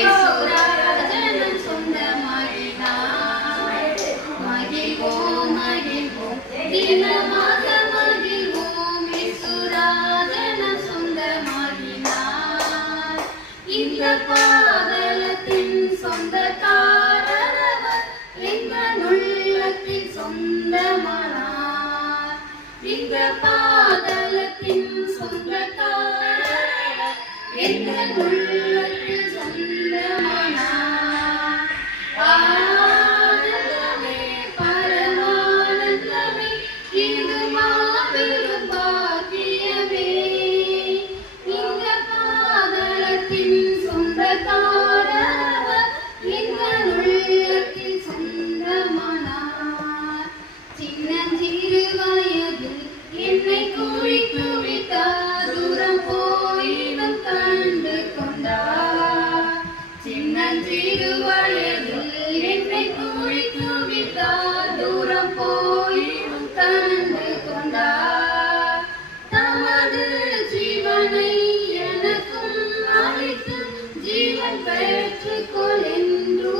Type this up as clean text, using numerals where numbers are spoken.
மெசுராஜனம் சொந்தமாகினார். மகிழ்வோம் மகிழ்வோம் தினமாக மகிழ்வோம் மெசுராஜனம் சொந்தமாகினார். இந்த பாதலத்தின் சொந்தக்காரரவர் எங்கள் உள்ளத்தின் சொந்தமானார். இந்த பாதலத்தின் சொந்தக்காரரவர் எங்கள் உள்ளத்தில் சொந்தமானார். ஆனந்தமே பரமானந்தமே இது மாபெரும் பாக்கியமே. இந்த பாதலத்தின் சொந்தக்காரரவர் எங்கள் உள்ளத்தில் சொந்தமானார். சின்னஞ்சிறு வயதில் என்னை குழித்து விட்டார். தூரம் போயிடும் கண்டு கொண்டார். சின்னஞ்சிறு வயதில் என்னை குழித்து விட்டார். தூரம் போயிடும் கண்டு கொண்டார். தமது ஜீவனை எனக்கும் அளித்து ஜீவன் பெற்றுக்கொள் என்று